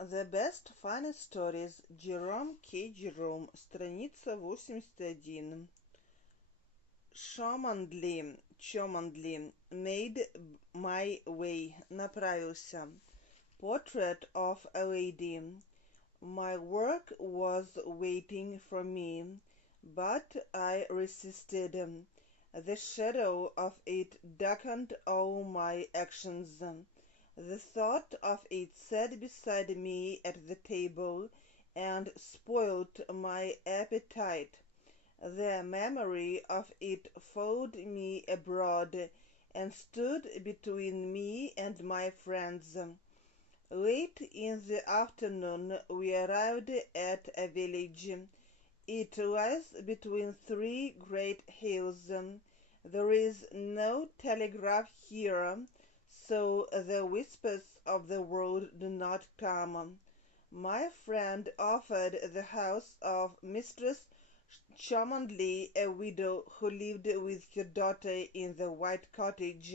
The Best Funny Stories, Jerome K. Jerome, страница 81. Chomondly, made my way, направился. Portrait of a lady. My work was waiting for me, but I resisted. The shadow of it darkened all my actions. The thought of it sat beside me at the table and spoilt my appetite. The memory of it followed me abroad and stood between me and my friends. Late in the afternoon we arrived at a village. It lies between three great hills. There is no telegraph here, so the whispers of the world do not come. My friend offered the house of Mistress Cholmondeley, a widow who lived with her daughter in the white cottage.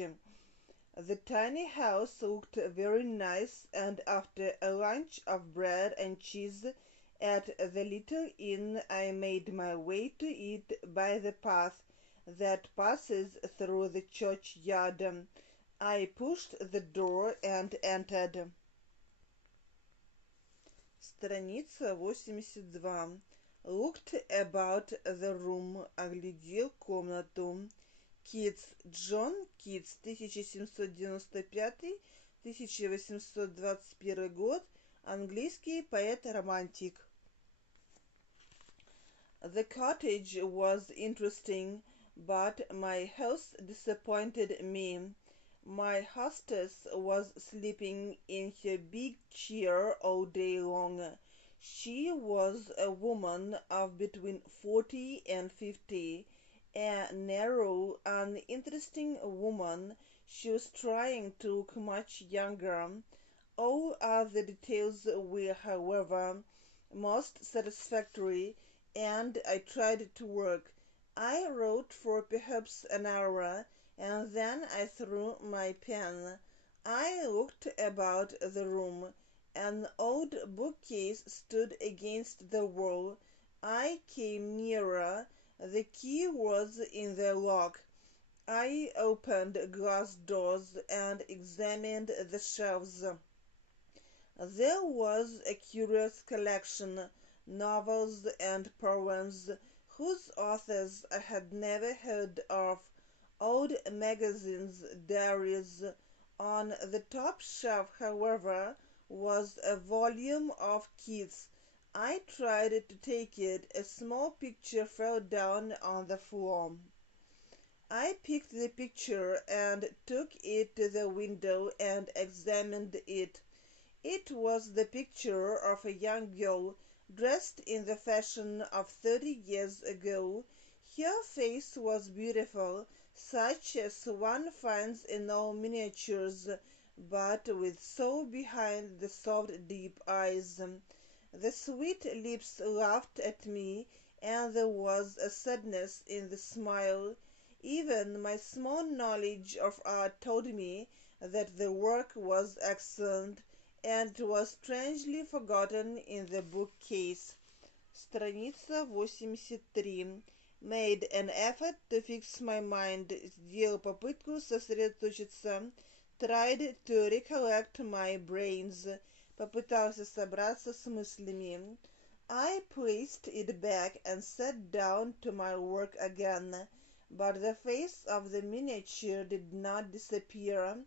The tiny house looked very nice, and after a lunch of bread and cheese at the little inn I made my way to it by the path that passes through the churchyard. I pushed the door and entered. Страница 82. Looked about the room, оглядел комнату. Китс, Джон Китс, 1795-1821 год, английский поэт-романтик. The cottage was interesting, but my host disappointed me. My hostess was sleeping in her big chair all day long. She was a woman of between 40 and 50, a narrow, uninteresting woman. She was trying to look much younger. All other details were, however, most satisfactory, and I tried to work. I wrote for perhaps an hour, and then I threw my pen. I looked about the room. An old bookcase stood against the wall. I came nearer. The key was in the lock. I opened glass doors and examined the shelves. There was a curious collection, novels and poems, whose authors I had never heard of, old magazines, diaries. On the top shelf, however, was a volume of Keats. I tried to take it. A small picture fell down on the floor. I picked the picture and took it to the window and examined it. It was the picture of a young girl dressed in the fashion of 30 years ago. Her face was beautiful, such as one finds in all miniatures, but with soul behind the soft deep eyes. The sweet lips laughed at me, and there was a sadness in the smile. Even my small knowledge of art told me that the work was excellent, and was strangely forgotten in the bookcase. Страница 83. Made an effort to fix my mind, сделал попытку сосредоточиться, tried to recollect my brains, попытался собраться с мыслями. I placed it back and sat down to my work again, but the face of the miniature did not disappear.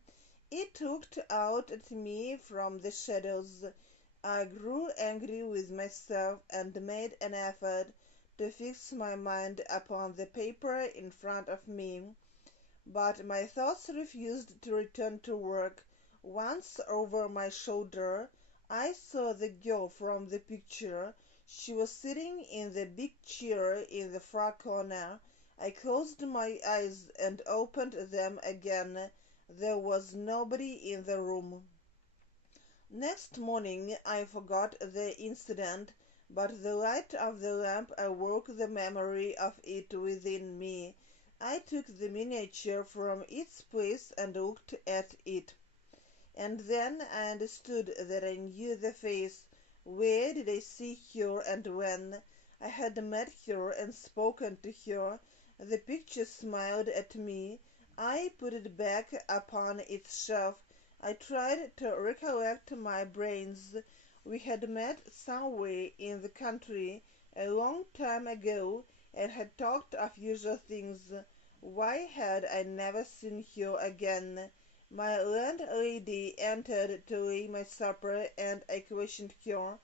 It looked out at me from the shadows. I grew angry with myself and made an effort to fix my mind upon the paper in front of me. But my thoughts refused to return to work. Once over my shoulder, I saw the girl from the picture. She was sitting in the big chair in the far corner. I closed my eyes and opened them again. There was nobody in the room. Next morning I forgot the incident, but the light of the lamp awoke the memory of it within me. I took the miniature from its place and looked at it. and then I understood that I knew the face. Where did I see her and when? I had met her and spoken to her. The picture smiled at me. I put it back upon its shelf. I tried to recollect my brains. We had met somewhere in the country a long time ago and had talked of usual things. Why had I never seen her again? My landlady entered to lay my supper, and I questioned her.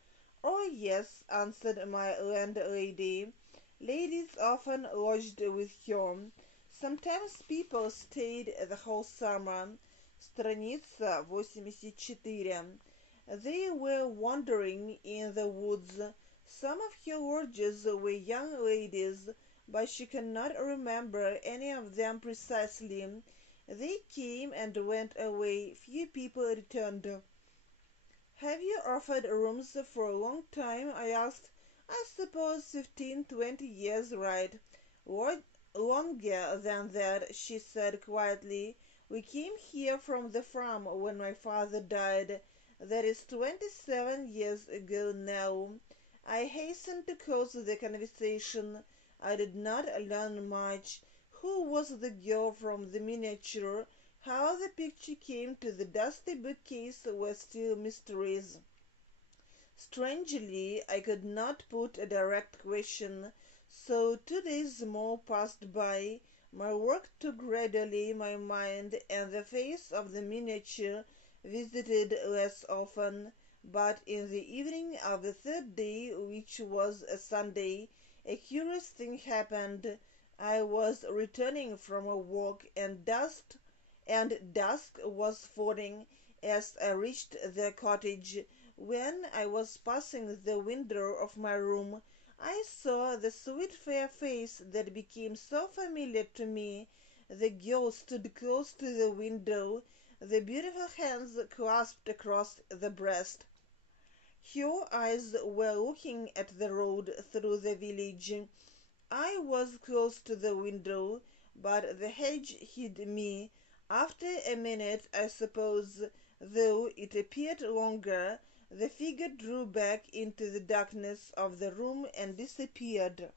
"Oh, yes," answered my landlady. "Ladies often lodged with her. Sometimes people stayed the whole summer." Страница 84. They were wandering in the woods. Some of her lodgers were young ladies, but she cannot remember any of them precisely. They came and went away. Few people returned. "Have you offered rooms for a long time?" I asked. "I suppose 15-20 years, right?" "Longer than that," she said quietly. "We came here from the farm when my father died. That is 27 years ago now." I hastened to close the conversation. I did not learn much. Who was the girl from the miniature? How the picture came to the dusty bookcase were still mysteries. Strangely, I could not put a direct question. So 2 days more passed by. My work took gradually my mind, and the face of the miniature visited less often. But in the evening of the third day, which was a Sunday, a curious thing happened. I was returning from a walk, and dusk was falling as I reached the cottage. When I was passing the window of my room, I saw the sweet fair face that became so familiar to me. The girl stood close to the window, the beautiful hands clasped across the breast. Her eyes were looking at the road through the village. I was close to the window, but the hedge hid me. After a minute, I suppose, though it appeared longer, the figure drew back into the darkness of the room and disappeared.